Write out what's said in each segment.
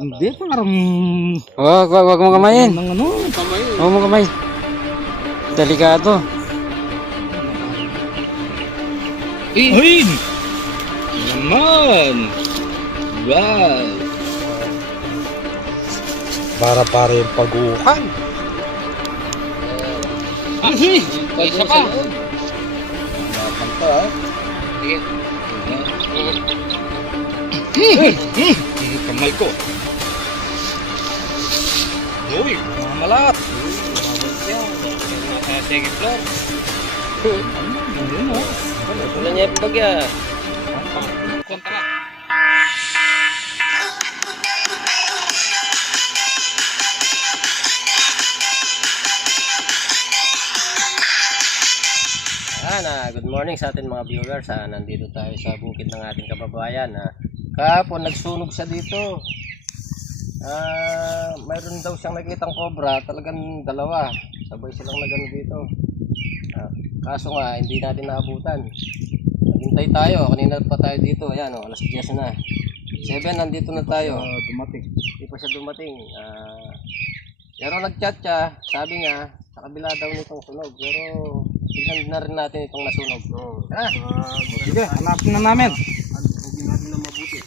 Hindi, parang... Wag mo kamayin. Huwag mo kamay. Delikado. Ay! Naman! Wow! Para yung pag-uukang. Isa pa! Kanta ha. Kamay ko. Uy, mga malat. Sige, Flor. Wala niya yung bagya. Kontra. Good morning sa ating mga viewers. Nandito tayo sa bukid ng ating kababayan. Kahapon nagsunog siya dito. Mayroon daw siyang nakitang cobra, talagang dalawa. Sabay silang nagano dito. Kaso nga hindi natin naabutan. Naghintay tayo, kanina pa tayo dito. Ayan, alas 10 na. 7 nandito na tayo. Dumating. Hindi pa siya dumating. Pero nag-chat siya, sabi niya sa kabila daw nitong sunog. Pero tignan na rin natin itong nasunog. Sige, hanapin na namin. Hanapin natin na mabuti.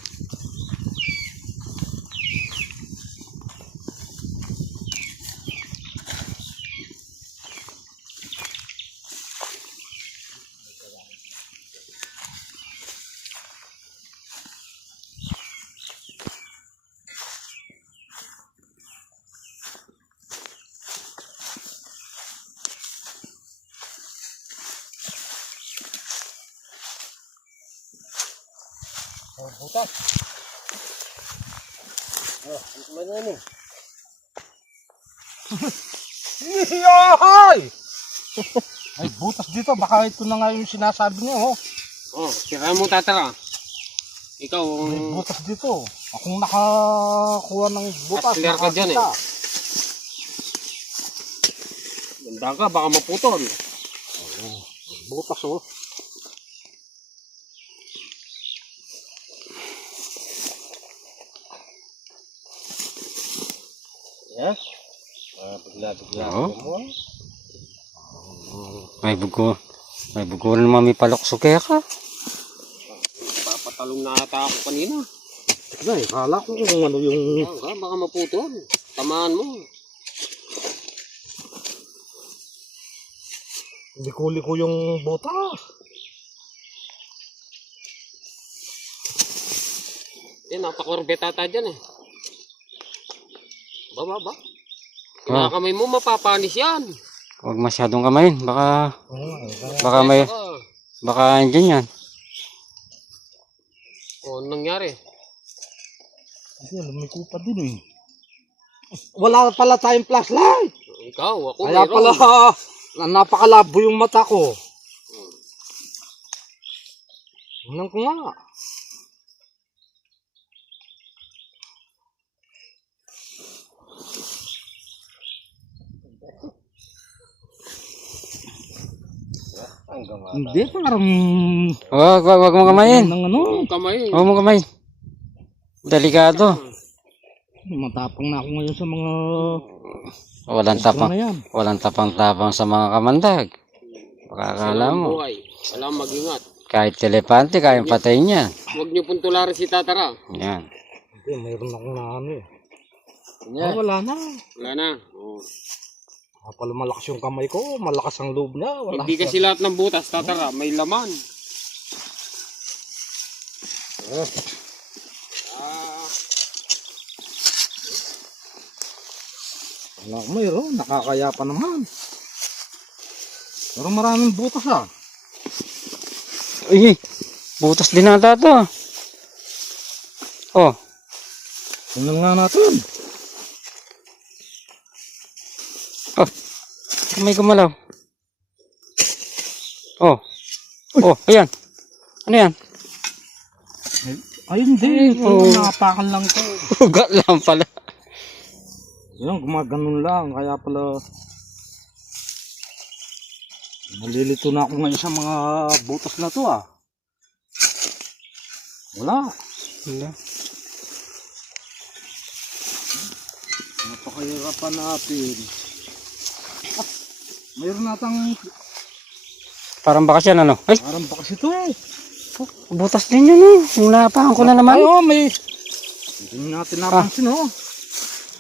Butas. Ano na ni? Yahay! Ay, butas dito. Baka ito na nga yung sinasabi niya, Sira mo tatara. Ikaw, May butas dito. Akong nakakuha ng butas. Clear ka dyan Ganda ka, baka maputol. Butas Yes? Bigla. May bugo na naman may palokso kaya ka. Papatalong na ata ako kanina. Ay, kala ko kung ano yung... Baka maputol. Tamaan mo. Liko-liko yung butas. Napaka-orbet ata dyan Ba? Kinakamay mo, mapapanis yan. Huwag masyadong kamayin. Baka andyan yan. Anong nangyari? Lumiko pa din Wala pala tayong flashlight. Ikaw, ako Kaya pala napakalabo yung mata ko. Tingnan ko nga. Hindi, parang... Wag mo kamayin. Kamay. Huwag mo kamay. Delikado. Matapang na ako ngayon sa mga... Walang tapang sa mga kamandag. Pakakala mo. Alam mag-ingat. Kahit telepante, kayang patayin niya. Huwag niyo pong tularan si Tatara. Yan. Hindi, mayroon akong naano Wala na. Wala na. Pala malakas yung kamay ko, malakas ang loob niya. Hindi kasi lahat ng butas, Tatara, may laman. Mayroon, nakakaya pa naman. Pero maraming butas Uy, butas din ata to. Tingnan nga natin. May gumalaw. Ayan. Ano yan? Ay, hindi. Nakapakan lang ito. Ugat lang pala. Yan, gumaganon lang. Kaya pala... Nalilito na ako ngayon sa mga butas na to Wala. Napakahirapan natin. Mayroon natang Parang bakas yan, ano? Ay, parang bakas ito eh. butas din yan, eh. Yung napakan ko na naman. Ayo, may... Hindi natin napansin, oh.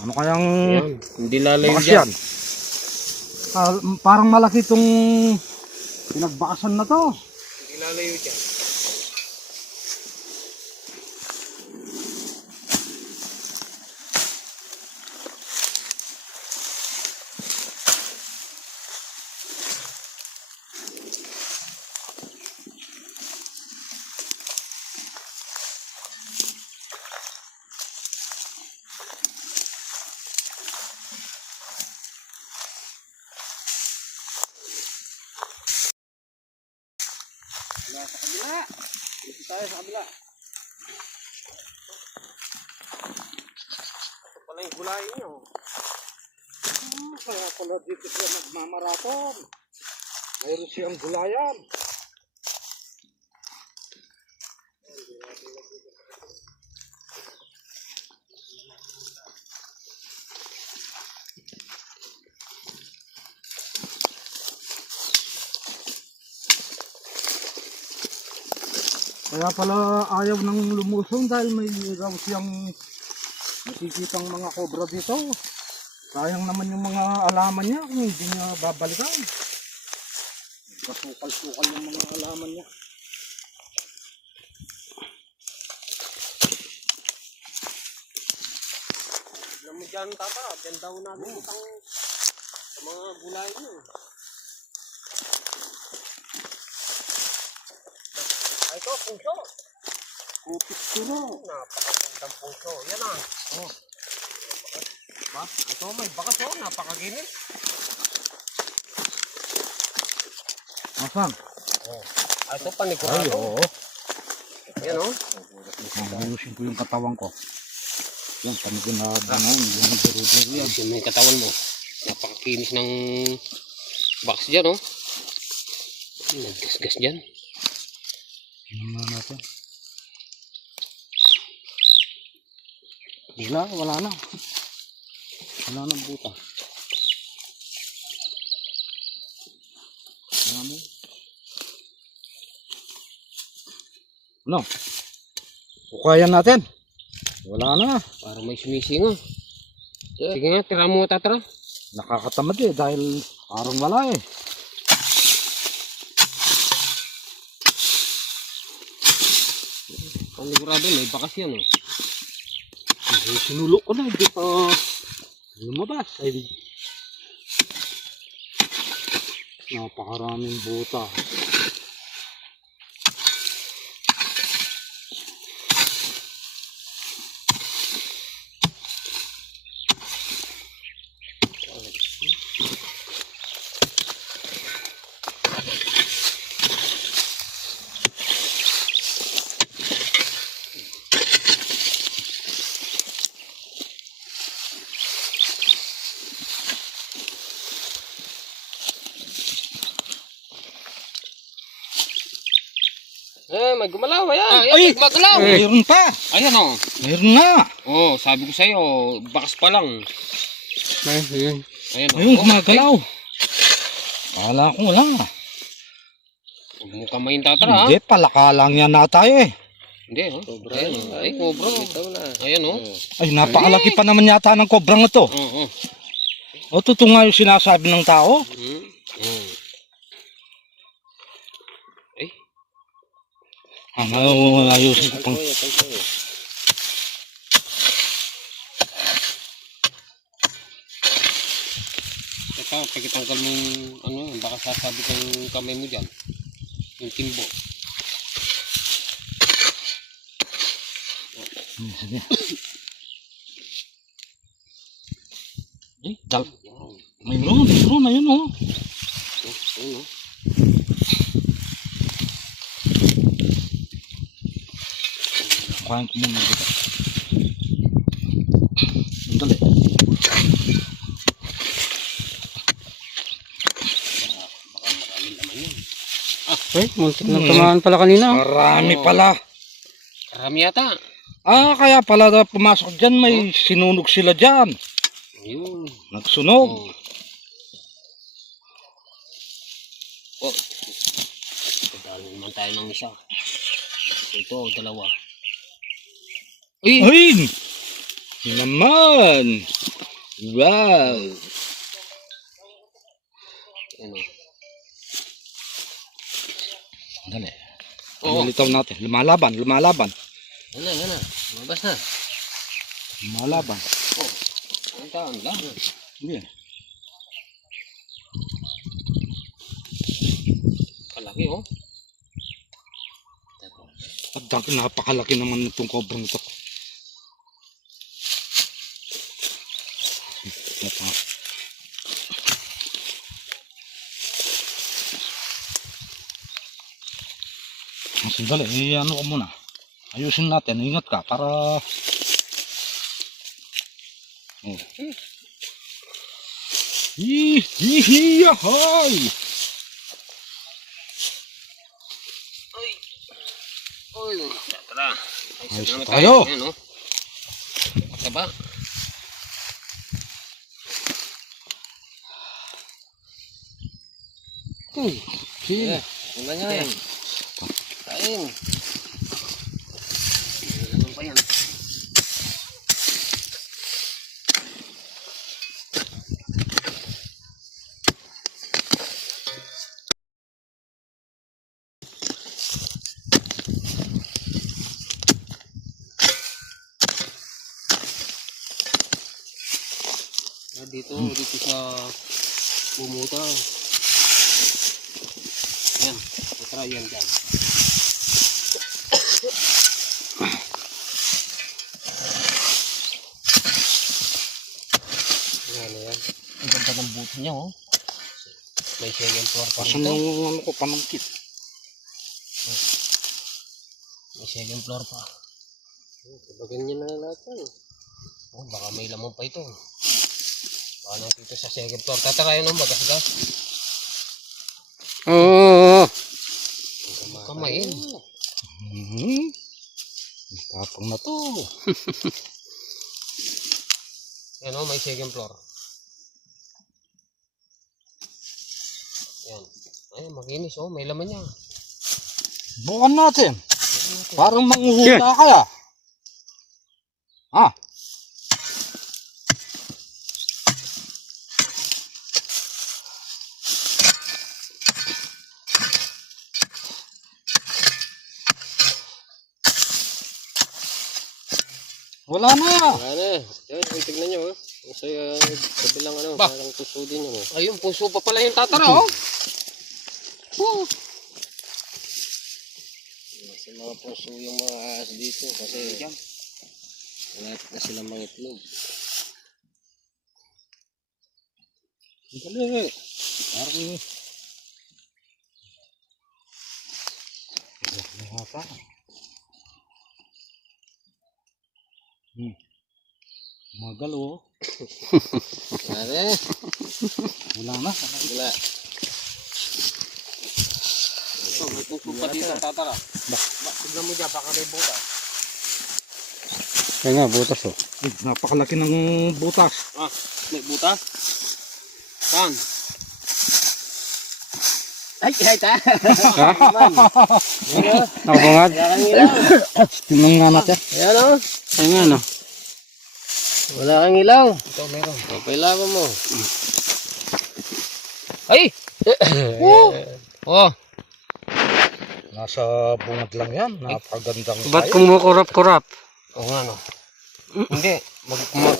Ano kayang Hindi lalayo bakas dyan. yan? Parang malaki itong pinagbakasan na to. Hindi lalayo dyan. Tayo sa kabila. Ito pala yung gulayin nyo. Kaya pala dito siya magmamaraton. Mayroon siyang gulayan. Kaya pala ayaw nang lumusong dahil may raw siyang nakikitang mga kobra dito. Sayang naman yung mga alaman niya kung hindi niya babalikan. Kasukal-sukal yung mga alaman niya. Alam mo dyan, tata. Dyan daw natin itang sa mga gulayin nyo. Ay, ito, pungso. Kupit puro. Napakagandang pungso. Yan ah. Oh. Ba? Ito may bakas oh. Napakaginis. Asan? Ah, ito panigurado. Ay, oo. Yan oh. Ayusin ko yung katawan ko. Yan, panigunado na yun. Yung nagdurugod yan. Yung may katawan mo. Napakakinis ng box dyan, oh. Naggasgas dyan. Tingnan na natin. Wala na. Wala na buta. Wala na. Ano? Bukayan natin. Wala na. Parang may sumising, oh. Sige nga, tira mo tatara. Nakakatamad eh dahil parang wala eh. Panigurado, may bakas yan, oh. Sinulok ko na, hindi pa lumabas. Ay, napakaraming buta. May gumalaw. Ayan. Ay, magalaw. Mayroon pa! Ayan, oh. Mayroon na! Oh, sabi ko sa'yo, bakas pa lang. Ayan, oh. Ayun, Oh, gumagalaw. Kala ko wala. Huwag mo kamayin tatara, ha? Hindi, palaka lang yan na tayo eh. Hindi, oh. Ayan, oh. Ay, cobra. Ayan, oh. Ay, napakalaki pa naman yata ng kobrang ito. Oo, oh. O, totoo nga yung sinasabi ng tao. Ay, Ano, ayusin ko pang... ito, pagkitanggal mo yung, ano, baka sasabi kong kamay mo dyan. Yung timbo. Sige. Mayroon, ayun oh. Ayun, oh. Kuhain ko muna dito. Sandali. Ay, muntik na tamaan pala kanina. Marami pala. Karami yata. Ah, kaya pala pumasok dyan, may sinunog sila dyan. Ayun. Nagsunog. Oh. Oh. Padali naman tayo ng isa. Ito, dalawa. Uy! Ay! Naman! Wow! Ano? Dali. Oo. Nilitaw natin. Lumalaban. Ano, ano? Mabas na. Lumalaban. Oh. Ang taon lang. Hindi. Kalaki, oh. At napakalaki naman itong kobrang ito. Ito. Sandali, ano ko muna. Ayusin natin, ingat ka para... Oh. Hihiyahay! Uy, tara. Ayos Salamat tayo. Ayan, oh. Taba. Okay. Ano yan? Kain. Ano pa yan? Dito sa bumuta. Yan, tara yan dyan. Yan. Ang ganda ng buto niya, oh. May second floor pa Asan rito. yung ano ko, panangkit? May second floor pa. Ganyan na lahat yan. Oh, baka may lamang pa ito. Baka nang dito sa second floor. Tatarayan ng magasgas. Oo. Kamain. Tapang na to. Yan, oh, may second floor. Yan. Ay, makinis, oh. May laman niya. Bukan natin. Parang manguhula kaya. Ah. Wala na. Wala na. Yan, tignan nyo. Kasi kabilang ano, Ba? parang puso din yun. Ayun, puso pa pala yung tatara, oh. Kasi mga puso yung mga ahas dito. Kasi wala na silang mga itlog. Dali. Parang... Mahasa. Magal, oh. Wala na. Wala na. Wala. Ito, may puso pa dito, tatara. Tignan mo dyan, baka may butas. Kaya nga, butas oh. Napakalaki ng butas. Ah, may butas? Saan? Ay, kahit ha. Nakabungad. Tingnan nga natin. Ayan o. Kaya nga no. Wala kang ilaw. Ito, meron. Pailawan mo. Ay! Oh! Nasa bungad lang yan. Napakagandang Ba't kumukurap-kurap? Oo nga, no. Hindi,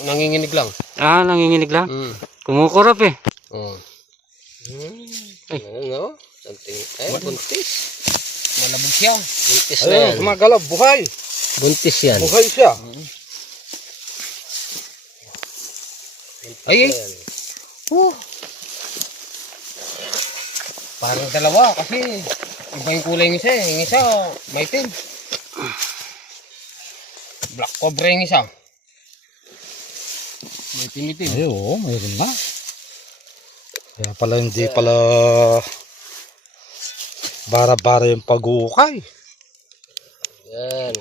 nanginginig lang. Ah, nanginginig lang? Mm. Kumukurap eh. Oh. Ay. Ano? Something. Ay, buntis. Malabog siya. Buntis na yan. Ayun, gumagalaw. Buhay. Buntis yan. Buhay siya. Ay, parang dalawa kasi iba yung kulay ng isa eh. Yung isa, maitim. Black cobra yung isa. Maitim-itim. Ay, oo, mayroon na. Kaya pala hindi pala bara-bara yung pag-uukay. Yan.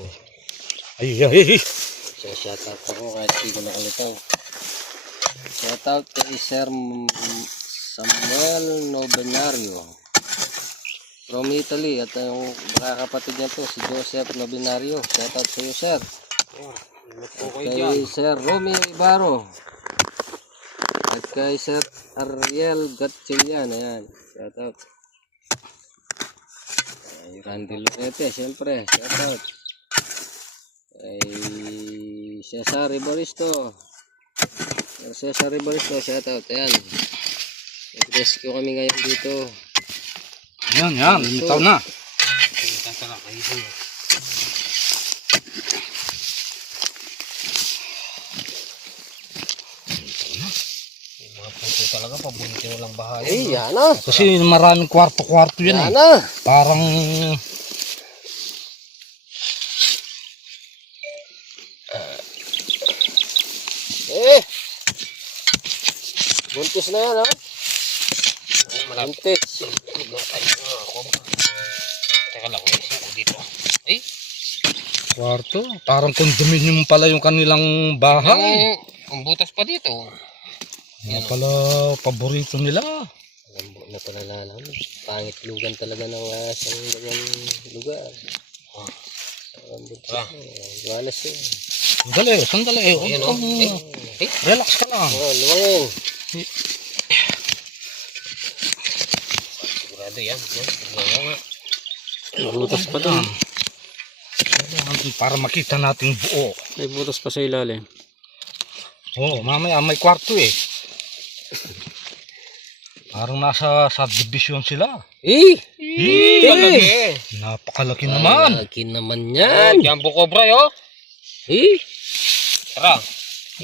Ay. Shout out ako kahit hindi ko nakalitaw. Shout out kay Sir Samuel Novenario from Italy. At yung kapatid niya to, si Joseph Novenario. Shout out sa iyo, sir. Ingat po kayo dyan. Kay Sir Romeo Ibarro. At kay Sir Ariel Gatchilian. Ayan. Shout out. Kay Randy Lunete, siyempre. Shout out. Kay Cesar Ibaristo. Cesar Ibaristo, shout out. Ayan. Nag-rescue kami ngayon dito. Yan, lumitaw na. Tatara kayo po. Yung mga puso talaga, pabulitin mo lang bahay. Eh, yan na. Kasi maraming kwarto-kwarto yan Yan eh. na. Parang Eh. Buntis na yan, ha? Buntis. Teka lang, may isang ko dito. Ay, kwarto. Parang condominium pala yung kanilang bahay. ang butas pa dito. Yan pala paborito nila. Lambo na pala lalang. Pangit lugan talaga ng asang ganyan lugar. Ang buntis na. Galas yun. Sandali. Ayan o. Relax ka lang. Oh, luwangin. Sigurado yan. Yan nga. Butas pa doon. Para makita natin buo. May butas pa sa ilalim. Oo, mamaya may kwarto eh. Parang nasa subdivision sila. Eh! Malaki. Napakalaki naman. Lagi naman yan. Jumbo cobra yo. Eh! Tara.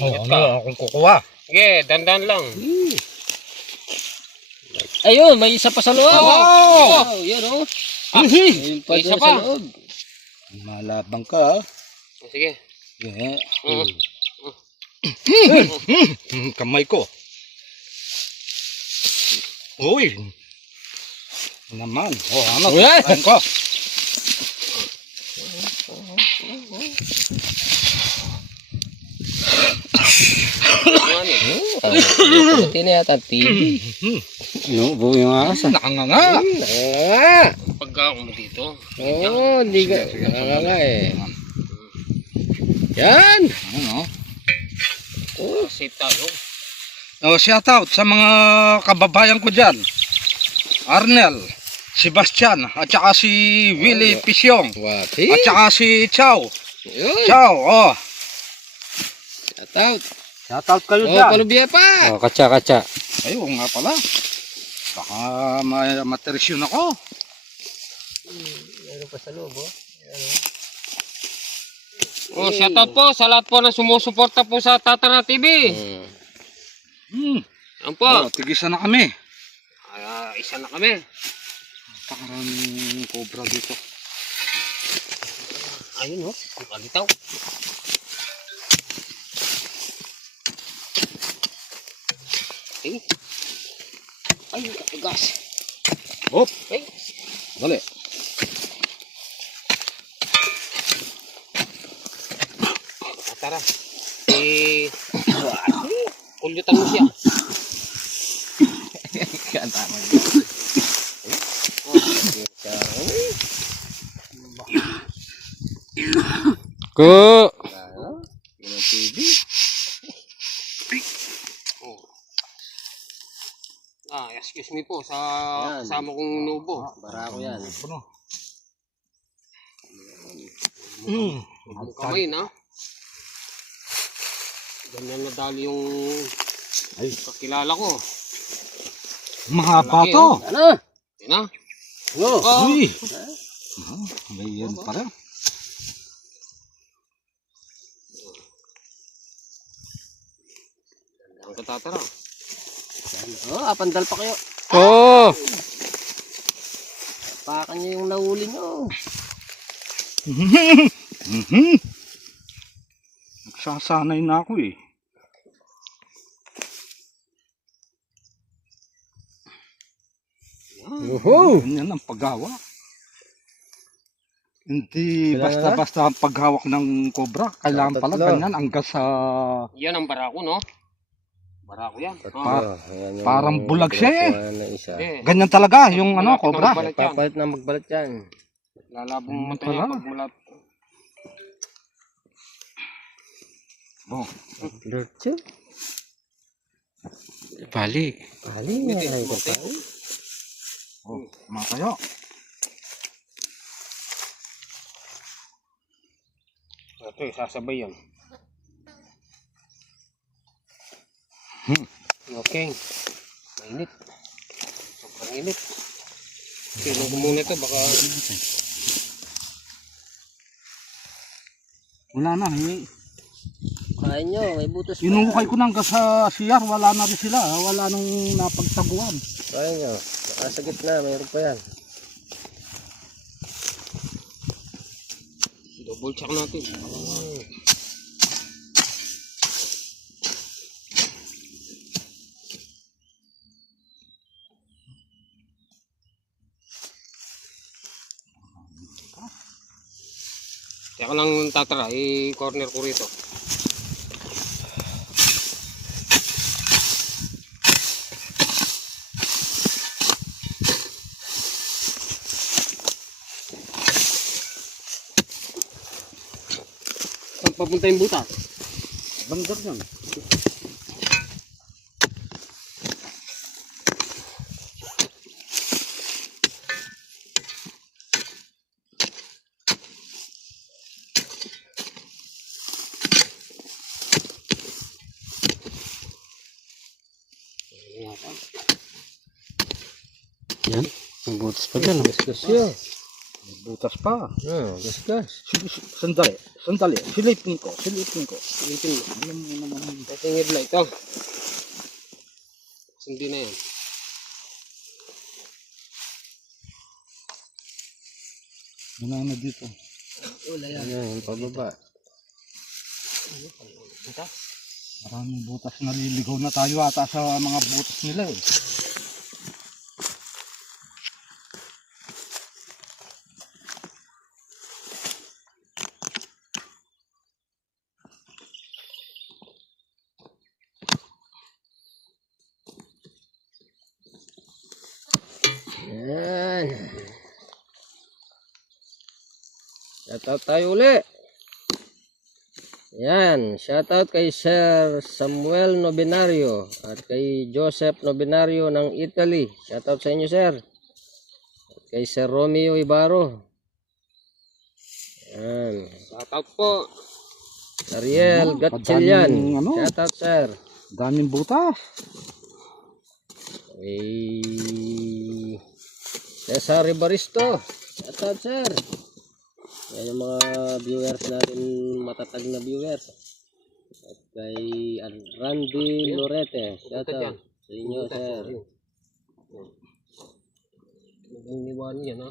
Oo, akong kukuha. Sige, dandan lang. Ayun, may isa pa sa loob. Oh! Yan o. May Ayun pa isa dyan pa. sa loob. Malabang ka. Sige. Yeah. Mm. Kamay ko. Uy. Naman. Oh, ano? Kain ko. Ito na yata TV. No, buo yung asa. Nakanganga. Nakanganga. Pagka ako mo dito. Oo, hindi ka. Nakanganga eh. Yan. Ano? Safe tayo. Oh, shout out sa mga kababayan ko dyan. Arnel, Sebastian, at saka si Willie Pisyong, Wapi. at saka si Chow. Yun. Chow, oh. Shout out. Shout out kayo Oh, dyan. palubya pa. Oh, katsa. Ayun nga pala. Baka materisyon ako. Meron pa sa loob, oh. Oh, shout out po sa lahat po na sumusuporta po sa Tatara TV. Yan po. Oh, tigisan na kami. Isa na kami. Pakaraming cobra dito. Ayun oh, kalitaw. Ay. Ay, katigas. Hop, Ay, dali. tara. Kulyutan mo siya. Tama Ko. Yung TV. Excuse me po sa Yan. kasama kong nubo. Barako yan. Huwag mong kamay na. Ganyan nadali yung kakilala ko. Mahaba Malaki, to. Ano? Yan na. Oh. Uy. May yan pala. Ang katatara. Oh, apandal pa kayo. Oh. Pakan niyo yung nahuli nyo. Nagsasanay na ako eh. Ganyan ang paggawa. Hindi basta-basta ang paghawak ng cobra. Kailangan pala Tatlo. ganyan hanggang sa... Yan ang barako, no? Para ako yan. Pa- Ayan yung parang bulag siya eh. nakuha na isa. Ganyan talaga yung ano, cobra. Papalit na magbalat yan. Lalabong mo pala. tayo pag mulat. Oh, Lurcho. Bali. Pali nga lang ito pali. oh, mga kayo. Ito, sasabay yan. Okay. Mainit. Sobrang init. Sino ko muna ito, baka... Wala na, Kain nyo, may butas pa. inuukay ko na hanggang sa CR, wala na rin sila, wala nang napagtaguan. Kain nyo. Baka sa gitna, mayroon pa yan. Double check natin. Kaya ko lang tatara, i-corner ko rito. Saan papunta yung butas? Bandar yan. Yan. May butas pa dyan. Gasgas yun. May butas pa. Gasgas. Sandali, sandali. Silipin ko. Silipin mo. Alam mo naman. Ito yung headlight, oh. Hindi na yan. Wala na dito. Wala yan. Ayan, yung pababa. Maraming butas, naliligaw na tayo ata sa mga butas nila eh. Ayan. Shoutout tayo uli. Yan, shoutout kay Sir Samuel Novenario at kay Joseph Novenario ng Italy. Shoutout sa inyo, sir. At kay Sir Romeo Ibarro. Yan. Shoutout po. Ariel Gatchelian. padaming ano. Shoutout, sir. Daming butas. Kay Cesar Ribaristo. Shoutout, sir. Yan yung mga viewers natin, matatag na viewers. At kay Randy Lorete. Shoutout sa inyo, sir. Naginiwan yan, ha?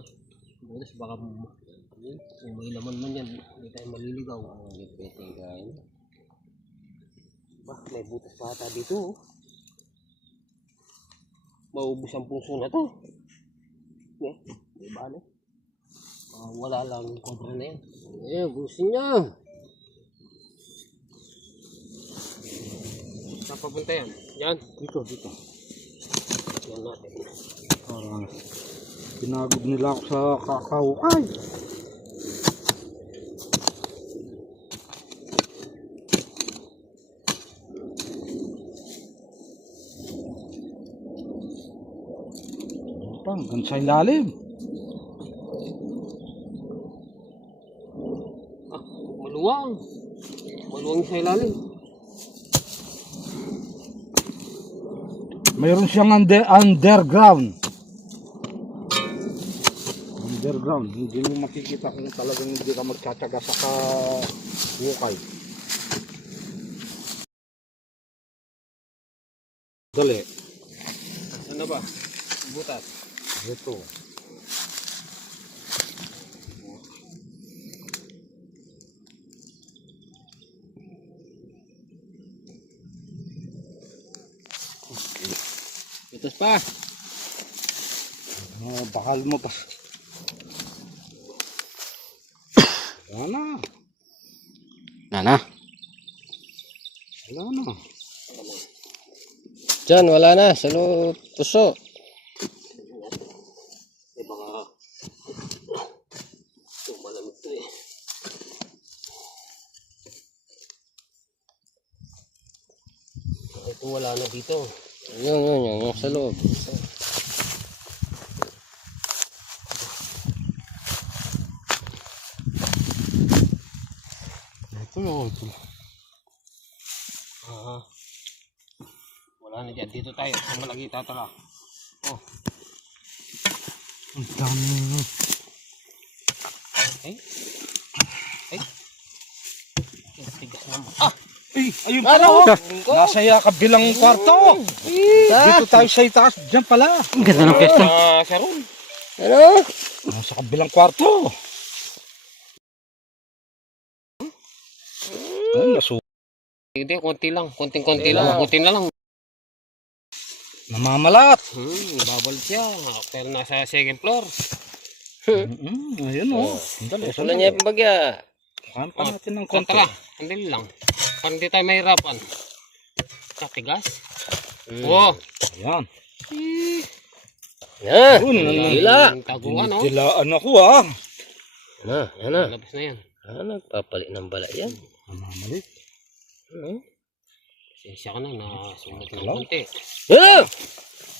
Butas, baka kung may laman man yan, hindi tayo maliligaw. Bah, may butas pa ata dito, oh. Maubos ang puso na to. Di ba, ano? Wala lang yung cobra na yan. Eh, gusto niya. Saan papunta yan? Yan. Dito, dito. Yan natin. Parang pinagod nila ako sa kakawukay. Hanggang sa ilalim. Maluwang. Maluwang sa ilalim. Mayroon siyang underground. Underground. Hindi mo makikita kung talagang hindi ka magtsatsaga sa kakawukay. Dali. Ano ba? Butas. Ito. Butas pa. Bakal mo pa. Wala na. Nana. Wala na. Diyan, wala na. Sa loob, puso. Eh baka, ito malamig to eh. Ito wala na dito. Yun, yung sa loob. Ito yun. Wala na dyan. Dito tayo. Sa malagi tatala. Oh. Ang dami. Eh? Eh? Tigas naman. Ah! Ay, ayun pala oh. Nasa kabilang kwarto. Dito tayo sa itaas. Diyan pala. Ang ganda ng pwesto. Sharon. Ano? Nasa kabilang kwarto. Ay, nasu. Hindi, konti lang. Konting-konti lang. Buti na lang. Namamalat. Babal siya. Pero nasa second floor. Ayun oh. Sandali, Wala niya yung bagya. Kanta natin ng konti. Tara, andali lang. Para hindi tayo mahirapan. Katigas. Oh. Ayan. Yan. Dila. Taguan, no? Dilaan ako ah. Ano? Labas na yan. Nagpapalit ng bala yan. Namamalit. Sensya ka na, nasumot ng konti. Ah!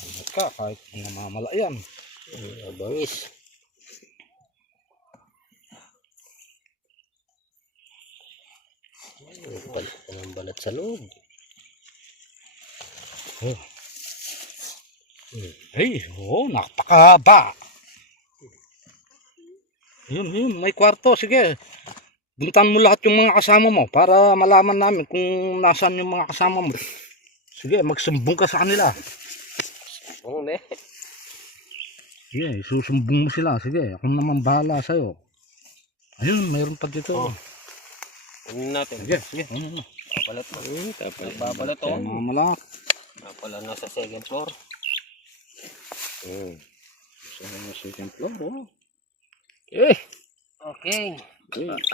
Ingat ka kahit namamala yan. Abangis. Palit na ng balat sa loob. Ay, oh, napakahaba. Yun, may kwarto. Sige, buntan mo lahat yung mga kasama mo para malaman namin kung nasaan yung mga kasama mo. Sige, magsumbong ka sa kanila. Oo, ne. Sige, susumbong mo sila. Sige, ako naman bahala sa'yo. Ayun, mayroon pa dito. Ano natin? Sige. Babalot mo. Babalot to. Mamalat. Pala nasa second floor. Sa second floor, oh. Okay.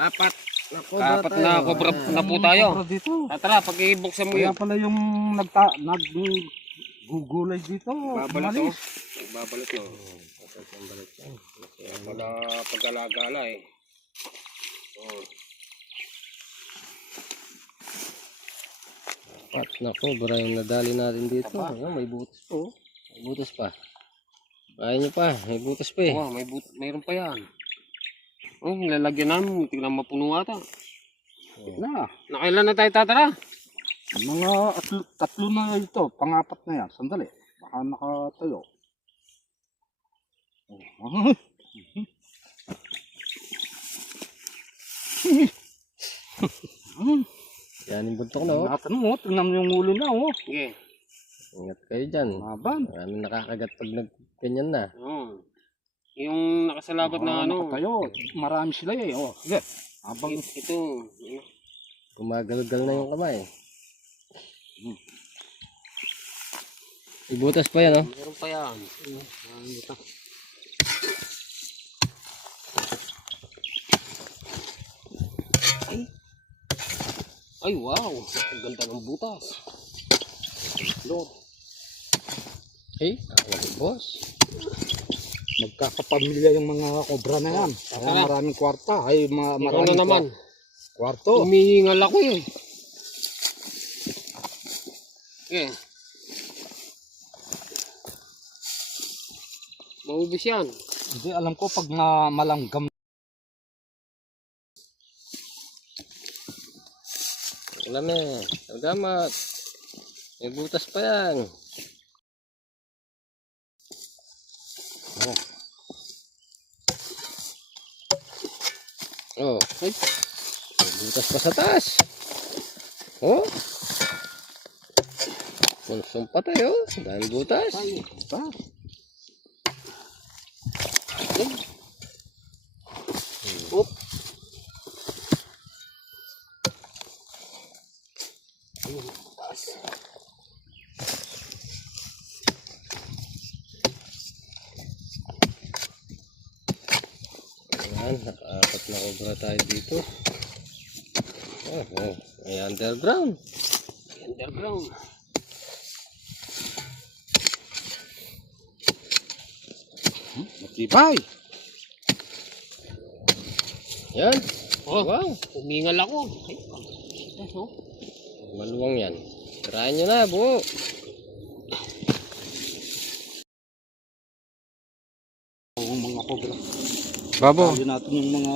Apat na cobra na po tayo. Dito. Tara, pag-ibuksan mo Kaya yun. pala yung nag-gugulay dito. Babalot to. Umalis. Babalot to. Wala pag-alagala eh. Pat na cobra yung nadali natin dito. Ayan, may butas po. May butas pa. Kaya nyo pa. May butas pa eh. Oh, mayroon pa yan. Oh, lalagyan namin. Tingnan mapuno ata. Na. Nakailan na tayo tatara? Mga tatlo na ito. Pangapat na yan. Sandali. Baka nakatayo. Yan yung buntok na oh. Natin mo. Tingnan mo yung ulo na oh. Sige. Ingat kayo dyan. Maban. Maraming nakakagat pag nagganyan na. Oh. Yung nakasalabat na ano. Nakatayo. Marami sila eh. Oh. Sige. Habang Ito. Gumagalgal na yung kamay. May butas pa yan oh. Meron pa yan. Ay wow. Ang ganda ng butas. Lord. Hey, ako boss. magkakapamilya yung mga kobra na yan. Kaya maraming kwarta. Ay, maraming Ano naman? kwarto. Umihingal ako eh. Okay. Maubos yan. Hindi, alam ko pag malanggam. Wala na. Salamat. May butas pa yan. Oh. Ay. May butas pa sa taas. Oh. Konsum pa tayo. Dahil butas. Diba? Oop. Ayan, nakaapat na kobra tayo dito. Oh, may underground. Underground. Tibay. Yan. Oh, Wow. umingal ako. Ay, oh. Maluwang yan. Tirahan nyo na, buo. Ang mga cobra. Babo. Tayo natin yung mga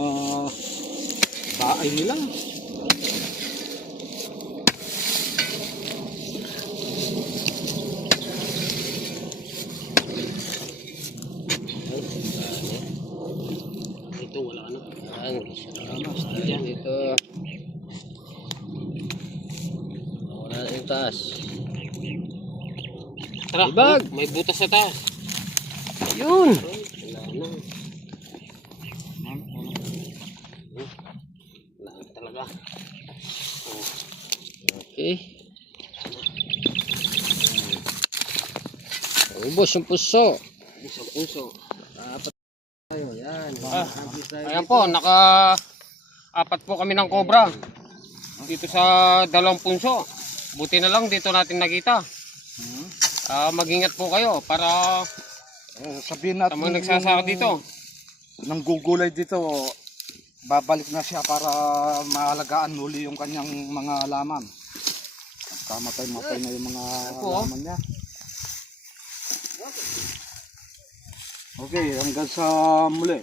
baay nila. Ito, wala na. Yan. Dito. Wala na yung taas. Tara, Ibag! may butas sa taas. Yun. Wala na. Wala na talaga. Oh, Okay. Ubos yung puso. isang puso. Tayo, yan. Ayan po, naka-apat po kami ng cobra. Dito sa 2 punso. Buti na lang dito natin nakita. Mag-ingat po kayo para Sabihin natin tamang nagsasaka dito. nang gugulay dito, babalik na siya para maalagaan muli yung kanyang mga halaman. Kamatay-matay na yung mga halaman niya. Okay, hanggang sa muli.